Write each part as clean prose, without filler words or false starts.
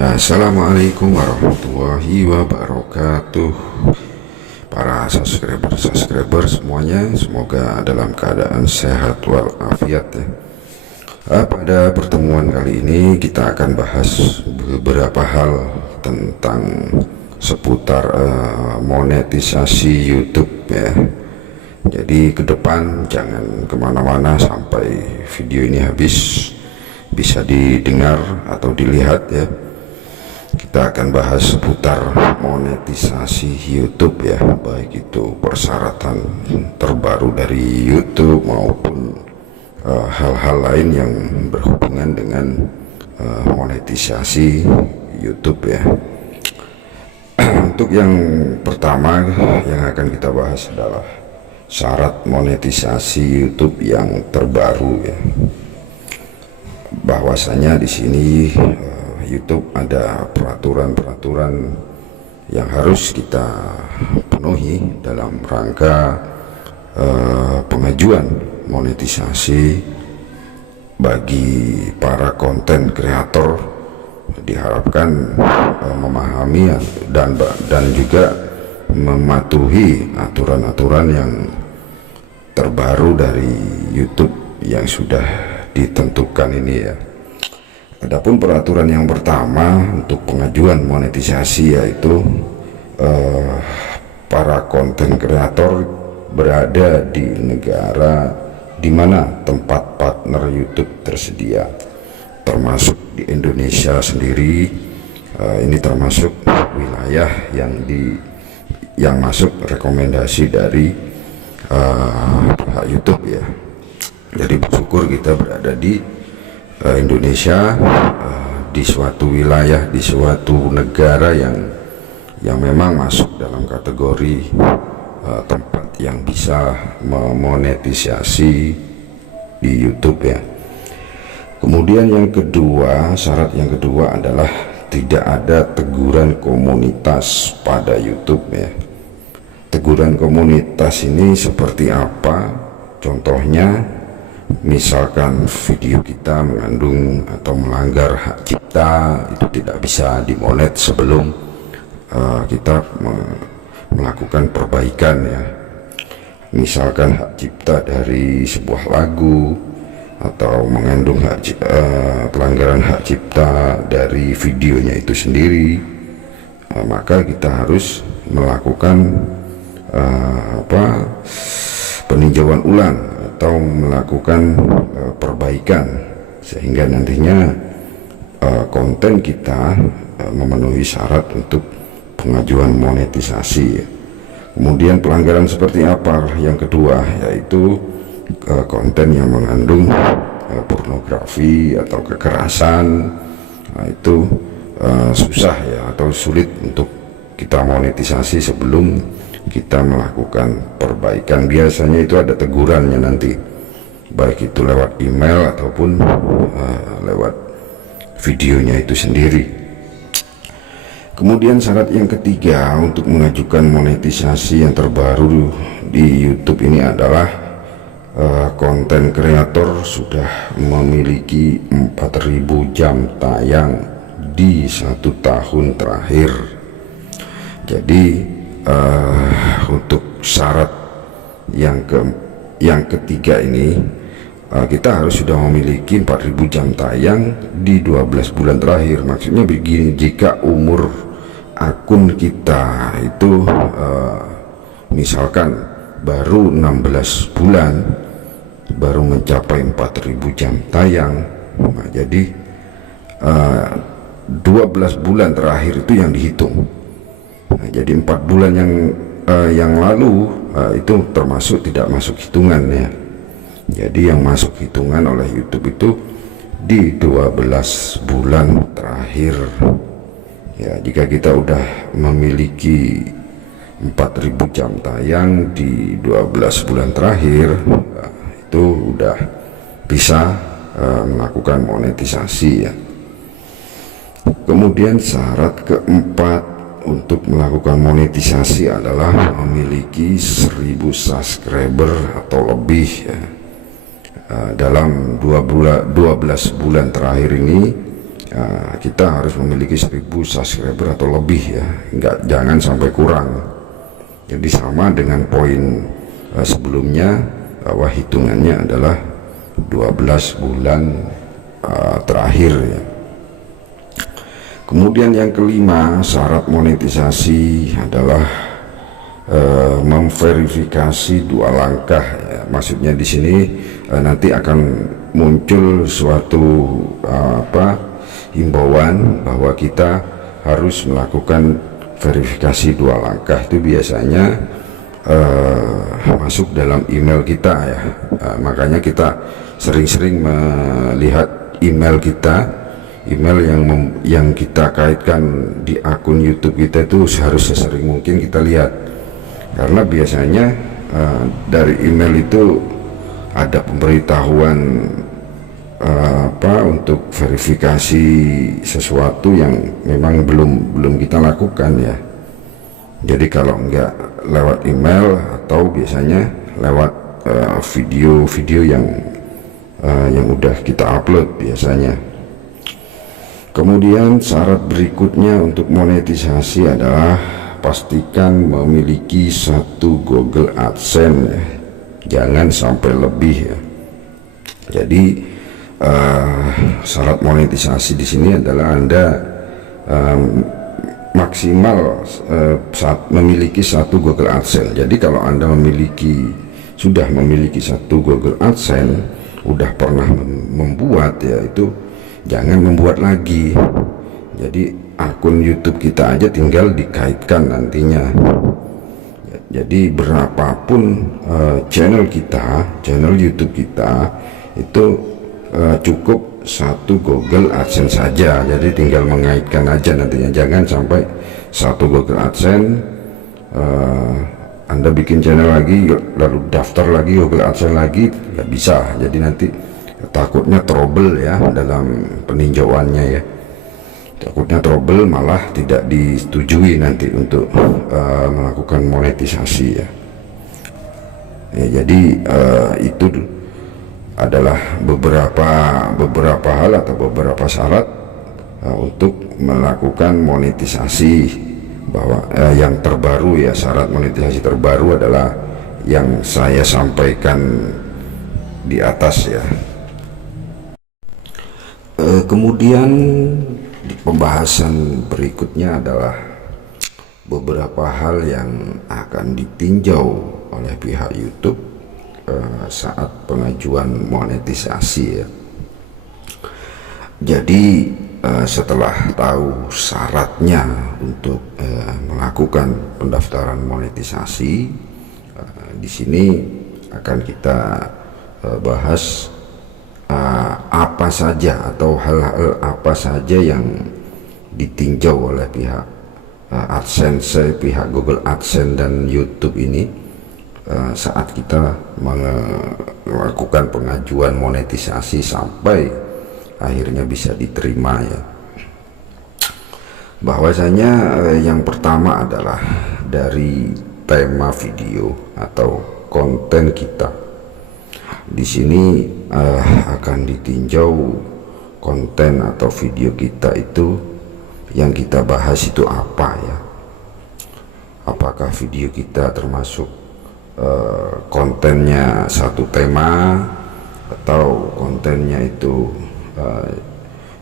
Assalamualaikum warahmatullahi wabarakatuh. Para subscriber semuanya, semoga dalam keadaan sehat walafiat ya. Pada pertemuan kali ini kita akan bahas beberapa hal tentang seputar monetisasi YouTube ya. Jadi ke depan jangan kemana-mana sampai video ini habis, bisa didengar atau dilihat ya. Kita akan bahas seputar monetisasi YouTube ya, baik itu persyaratan terbaru dari YouTube maupun hal-hal lain yang berhubungan dengan monetisasi YouTube ya. Untuk yang pertama yang akan kita bahas adalah syarat monetisasi YouTube yang terbaru ya. Bahwasanya di sini YouTube ada peraturan-peraturan yang harus kita penuhi dalam rangka pengajuan monetisasi bagi para konten kreator. Diharapkan memahami dan juga mematuhi aturan-aturan yang terbaru dari YouTube yang sudah ditentukan ini ya. Adapun peraturan yang pertama untuk pengajuan monetisasi yaitu para konten kreator berada di negara di mana tempat partner YouTube tersedia, termasuk di Indonesia sendiri. Ini termasuk wilayah yang masuk rekomendasi dari pihak YouTube ya. Jadi bersyukur kita berada di Indonesia, di suatu wilayah, di suatu negara yang memang masuk dalam kategori tempat yang bisa memonetisasi di YouTube ya. Kemudian yang kedua, syarat yang kedua adalah tidak ada teguran komunitas pada YouTube ya. Teguran komunitas ini seperti apa? Contohnya misalkan video kita mengandung atau melanggar hak cipta, itu tidak bisa dimonet sebelum kita melakukan perbaikan ya. Misalkan hak cipta dari sebuah lagu atau mengandung pelanggaran hak cipta dari videonya itu sendiri, maka kita harus melakukan peninjauan ulang atau melakukan perbaikan sehingga nantinya konten kita memenuhi syarat untuk pengajuan monetisasi. Kemudian pelanggaran seperti apa? Yang kedua yaitu konten yang mengandung pornografi atau kekerasan. Nah, itu susah ya atau sulit untuk kita monetisasi sebelum kita melakukan perbaikan. Biasanya itu ada tegurannya nanti, baik itu lewat email ataupun lewat videonya itu sendiri. Kemudian syarat yang ketiga untuk mengajukan monetisasi yang terbaru di YouTube ini adalah konten kreator sudah memiliki 4.000 jam tayang di 1 tahun terakhir. Jadi untuk syarat yang ketiga ini kita harus sudah memiliki 4.000 jam tayang di 12 bulan terakhir. Maksudnya begini, jika umur akun kita itu misalkan baru 16 bulan baru mencapai 4.000 jam tayang, nah, jadi 12 bulan terakhir itu yang dihitung. Nah, jadi 4 bulan yang lalu itu termasuk tidak masuk hitungan ya. Jadi yang masuk hitungan oleh YouTube itu di 12 bulan terakhir ya. Jika kita udah memiliki 4.000 jam tayang di 12 bulan terakhir, itu udah bisa melakukan monetisasi ya. Kemudian syarat keempat untuk melakukan monetisasi adalah memiliki 1.000 subscriber atau lebih ya. Dalam 12 bulan terakhir ini kita harus memiliki 1000 subscriber atau lebih ya, jangan sampai kurang. Jadi sama dengan poin sebelumnya, bahwa hitungannya adalah 12 bulan terakhir ya. Kemudian yang kelima, syarat monetisasi adalah memverifikasi 2 langkah ya. Maksudnya di sini nanti akan muncul suatu himbauan bahwa kita harus melakukan verifikasi 2 langkah. Itu biasanya masuk dalam email kita ya. Makanya kita sering-sering melihat email kita, email yang kita kaitkan di akun YouTube kita itu harus sesering mungkin kita lihat, karena biasanya dari email itu ada pemberitahuan untuk verifikasi sesuatu yang memang belum kita lakukan ya. Jadi kalau enggak lewat email, atau biasanya lewat video-video yang udah kita upload biasanya. Kemudian syarat berikutnya untuk monetisasi adalah pastikan memiliki 1 Google AdSense ya. Jangan sampai lebih ya. Jadi syarat monetisasi di sini adalah Anda maksimal memiliki 1 Google AdSense. Jadi kalau Anda sudah memiliki 1 Google AdSense, udah pernah membuat ya, itu jangan membuat lagi. Jadi akun YouTube kita aja tinggal dikaitkan nantinya. Jadi berapapun channel YouTube kita itu cukup 1 Google AdSense saja. Jadi tinggal mengaitkan aja nantinya. Jangan sampai 1 Google AdSense Anda bikin channel lagi lalu daftar lagi Google AdSense lagi, nggak bisa. Jadi nanti takutnya trouble ya dalam peninjauannya ya. Takutnya trouble, malah tidak disetujui nanti untuk melakukan monetisasi ya. Jadi itu adalah beberapa hal atau beberapa syarat untuk melakukan monetisasi. Bahwa yang terbaru ya, syarat monetisasi terbaru adalah yang saya sampaikan di atas ya. Kemudian di pembahasan berikutnya adalah beberapa hal yang akan ditinjau oleh pihak YouTube saat pengajuan monetisasi ya. Jadi setelah tahu syaratnya untuk melakukan pendaftaran monetisasi, di sini akan kita bahas apa saja atau hal-hal apa saja yang ditinjau oleh pihak AdSense, pihak Google AdSense dan YouTube ini saat kita melakukan pengajuan monetisasi sampai akhirnya bisa diterima ya. Bahwasanya yang pertama adalah dari tema video atau konten kita. Di sini akan ditinjau konten atau video kita itu, yang kita bahas itu apa ya. Apakah video kita termasuk kontennya satu tema, atau kontennya itu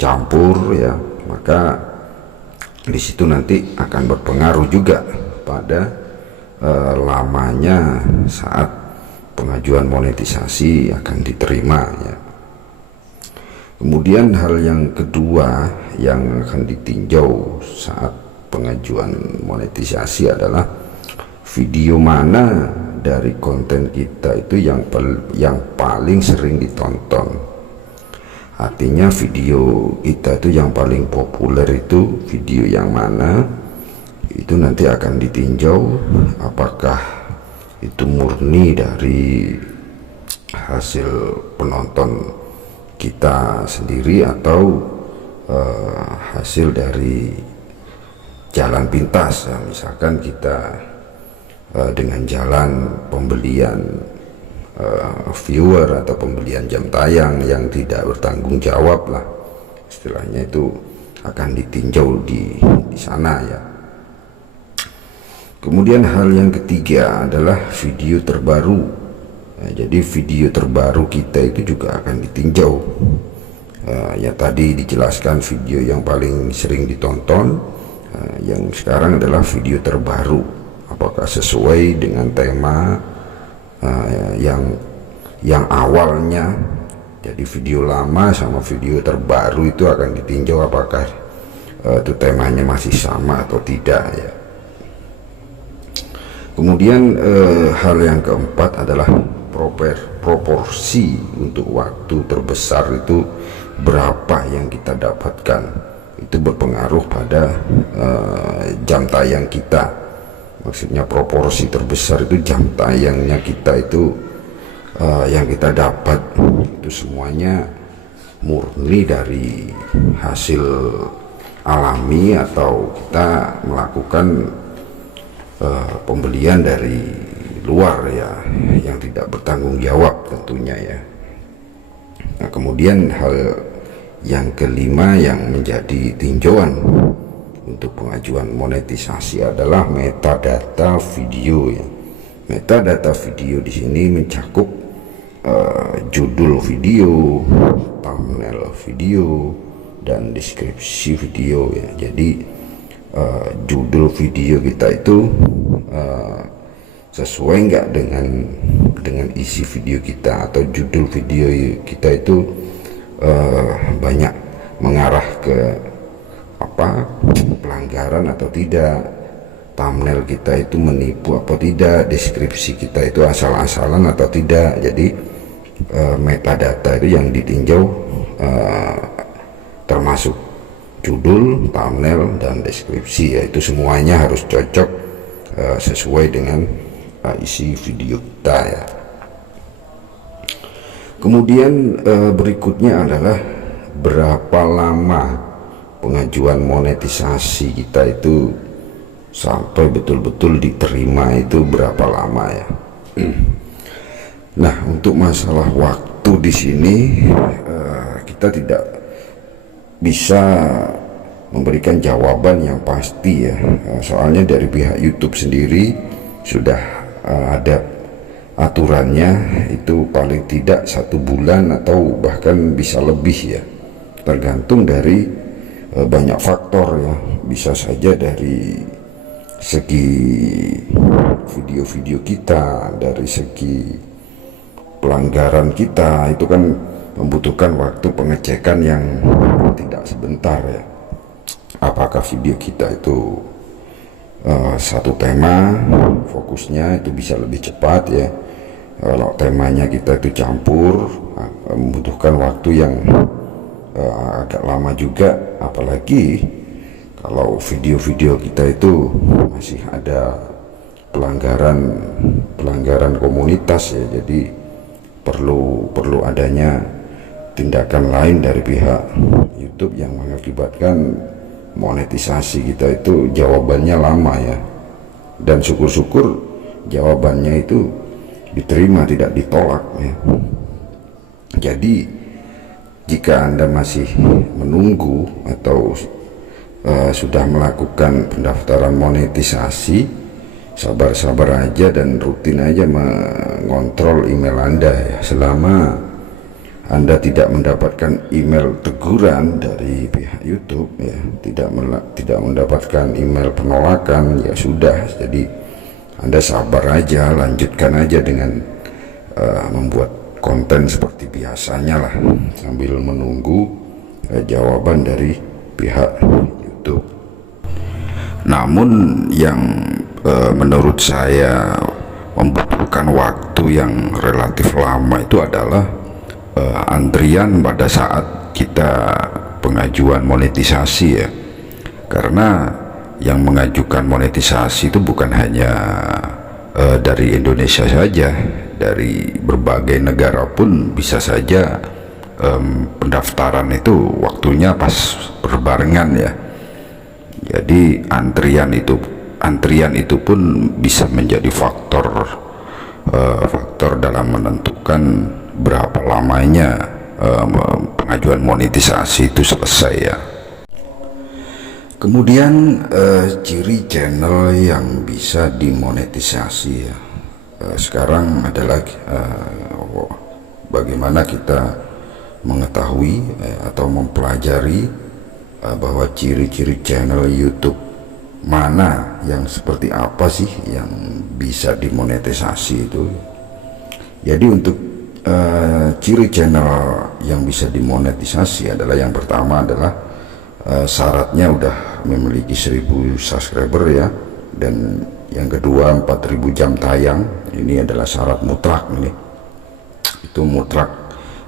campur ya. Maka di situ nanti akan berpengaruh juga pada lamanya saat pengajuan monetisasi akan diterima ya. Kemudian hal yang kedua yang akan ditinjau saat pengajuan monetisasi adalah video mana dari konten kita itu yang paling sering ditonton. Artinya video kita itu yang paling populer itu video yang mana, itu nanti akan ditinjau apakah itu murni dari hasil penonton kita sendiri atau hasil dari jalan pintas ya. Misalkan kita dengan jalan pembelian viewer atau pembelian jam tayang yang tidak bertanggung jawab lah, istilahnya itu akan ditinjau di sana ya. Kemudian hal yang ketiga adalah video terbaru. Nah, jadi video terbaru kita itu juga akan ditinjau. Ya tadi dijelaskan video yang paling sering ditonton, yang sekarang adalah video terbaru. Apakah sesuai dengan tema yang awalnya? Jadi video lama sama video terbaru itu akan ditinjau apakah itu temanya masih sama atau tidak ya. Kemudian hal yang keempat adalah proporsi untuk waktu terbesar itu berapa yang kita dapatkan. Itu berpengaruh pada jam tayang kita. Maksudnya proporsi terbesar itu jam tayangnya kita itu yang kita dapat itu semuanya murni dari hasil alami atau kita melakukan pembelian dari luar ya, yang tidak bertanggung jawab tentunya ya. Nah, kemudian hal yang kelima yang menjadi tinjauan untuk pengajuan monetisasi adalah metadata video ya. Metadata video di sini mencakup judul video, thumbnail video, dan deskripsi video ya. Jadi judul video kita itu sesuai nggak dengan isi video kita, atau judul video kita itu banyak mengarah ke pelanggaran atau tidak, thumbnail kita itu menipu atau tidak, deskripsi kita itu asal-asalan atau tidak. Jadi metadata itu yang ditinjau termasuk judul, thumbnail, dan deskripsi, yaitu semuanya harus cocok sesuai dengan isi video kita ya. Kemudian berikutnya adalah berapa lama pengajuan monetisasi kita itu sampai betul-betul diterima, itu berapa lama ya. Nah, untuk masalah waktu di sini kita tidak bisa memberikan jawaban yang pasti ya, soalnya dari pihak YouTube sendiri sudah ada aturannya, itu paling tidak 1 bulan atau bahkan bisa lebih ya, tergantung dari banyak faktor ya. Bisa saja dari segi video-video kita, dari segi pelanggaran kita, itu kan membutuhkan waktu pengecekan yang tidak sebentar ya. Apakah video kita itu satu tema fokusnya itu bisa lebih cepat ya. Kalau temanya kita itu campur, membutuhkan waktu yang agak lama juga. Apalagi kalau video-video kita itu masih ada pelanggaran komunitas ya. Jadi perlu adanya tindakan lain dari pihak YouTube yang mengakibatkan monetisasi kita itu jawabannya lama ya. Dan syukur-syukur jawabannya itu diterima, tidak ditolak ya. Jadi jika Anda masih menunggu atau sudah melakukan pendaftaran monetisasi, sabar-sabar aja dan rutin aja mengontrol email Anda ya. Selama Anda tidak mendapatkan email teguran dari pihak YouTube ya, tidak mendapatkan email penolakan, ya sudah. Jadi Anda sabar aja, lanjutkan aja dengan membuat konten seperti biasanya lah, sambil menunggu jawaban dari pihak YouTube. Namun yang menurut saya membutuhkan waktu yang relatif lama itu adalah antrian pada saat kita pengajuan monetisasi ya. Karena yang mengajukan monetisasi itu bukan hanya dari Indonesia saja, dari berbagai negara pun bisa saja pendaftaran itu waktunya pas berbarengan ya. Jadi antrian itu pun bisa menjadi faktor dalam menentukan berapa lamanya pengajuan monetisasi itu selesai ya. Kemudian ciri channel yang bisa dimonetisasi ya. Sekarang adalah bagaimana kita mengetahui atau mempelajari bahwa ciri-ciri channel YouTube mana yang seperti apa sih yang bisa dimonetisasi itu. Jadi untuk ciri channel yang bisa dimonetisasi adalah, yang pertama adalah syaratnya udah memiliki 1000 subscriber ya, dan yang kedua 4000 jam tayang. Ini adalah syarat mutlak, ini itu mutlak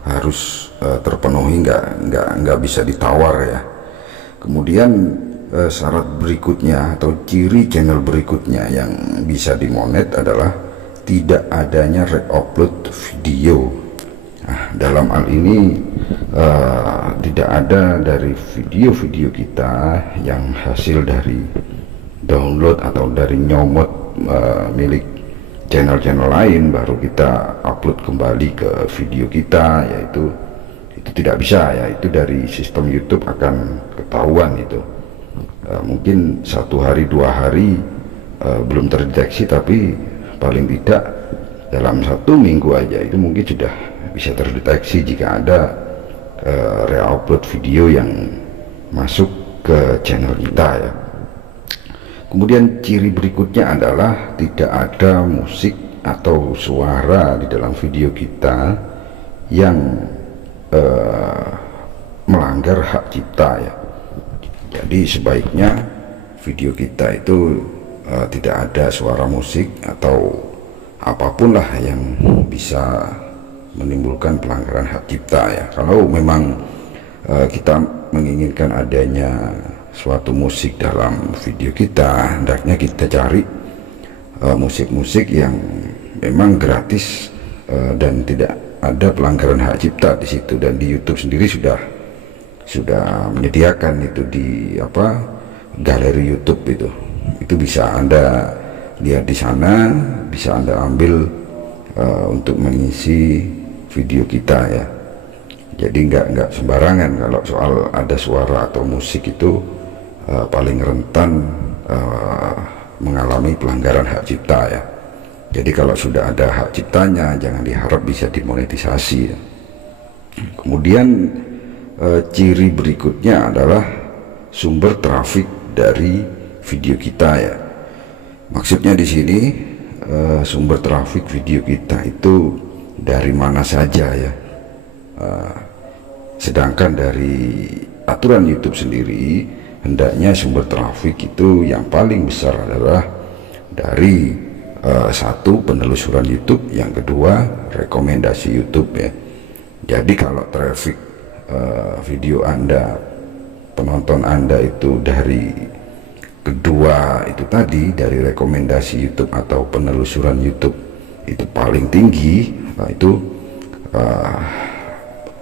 harus terpenuhi, nggak bisa ditawar ya. Kemudian syarat berikutnya atau ciri channel berikutnya yang bisa dimonet adalah tidak adanya re-upload video. Nah, dalam hal ini tidak ada dari video-video kita yang hasil dari download atau dari nyomot milik channel-channel lain baru kita upload kembali ke video kita, yaitu itu tidak bisa ya. Itu dari sistem YouTube akan ketahuan itu. Mungkin 1 hari 2 hari belum terdeteksi, tapi paling tidak dalam 1 minggu aja itu mungkin sudah bisa terdeteksi jika ada re-upload video yang masuk ke channel kita ya. Kemudian ciri berikutnya adalah tidak ada musik atau suara di dalam video kita yang melanggar hak cipta ya. Jadi sebaiknya video kita itu tidak ada suara musik atau apapun lah yang bisa menimbulkan pelanggaran hak cipta ya. Kalau memang kita menginginkan adanya suatu musik dalam video kita, hendaknya kita cari musik-musik yang memang gratis dan tidak ada pelanggaran hak cipta di situ. Dan di YouTube sendiri sudah menyediakan itu di galeri YouTube itu bisa Anda lihat di sana, bisa Anda ambil untuk mengisi video kita ya. Jadi nggak sembarangan kalau soal ada suara atau musik itu paling rentan mengalami pelanggaran hak cipta ya. Jadi kalau sudah ada hak ciptanya jangan diharap bisa dimonetisasi ya. Kemudian ciri berikutnya adalah sumber trafik dari video kita ya. Maksudnya di sini sumber trafik video kita itu dari mana saja ya. Sedangkan dari aturan YouTube sendiri hendaknya sumber trafik itu yang paling besar adalah dari satu, penelusuran YouTube, yang kedua rekomendasi YouTube ya. Jadi kalau traffic video Anda, penonton Anda itu dari kedua itu tadi, dari rekomendasi YouTube atau penelusuran YouTube itu paling tinggi, itu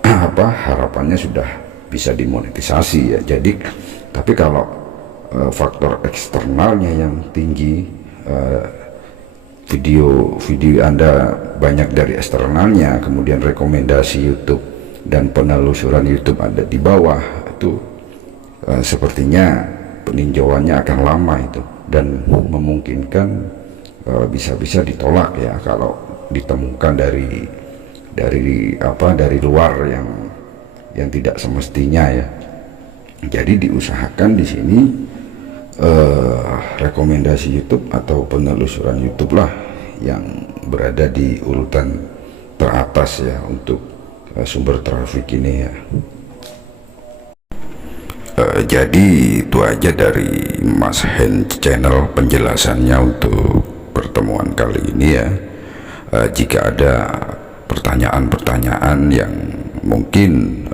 harapannya sudah bisa dimonetisasi ya. Jadi tapi kalau faktor eksternalnya yang tinggi, video Anda banyak dari eksternalnya, kemudian rekomendasi YouTube dan penelusuran YouTube ada di bawah, itu sepertinya peninjauannya akan lama itu, dan memungkinkan bisa ditolak ya kalau ditemukan dari luar yang tidak semestinya ya. Jadi diusahakan di sini rekomendasi YouTube atau penelusuran YouTube lah yang berada di urutan teratas ya untuk sumber trafik ini ya. Jadi itu aja dari Mas Hen Channel penjelasannya untuk pertemuan kali ini ya. Jika ada pertanyaan-pertanyaan yang mungkin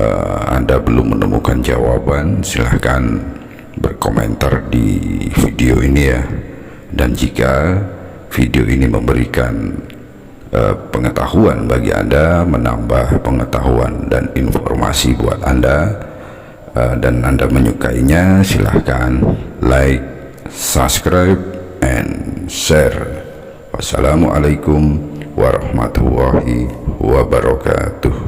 Anda belum menemukan jawaban, silahkan berkomentar di video ini ya. Dan jika video ini memberikan pengetahuan bagi Anda, menambah pengetahuan dan informasi buat Anda, dan Anda menyukainya, silahkan like, subscribe, and share. Wassalamualaikum warahmatullahi wabarakatuh.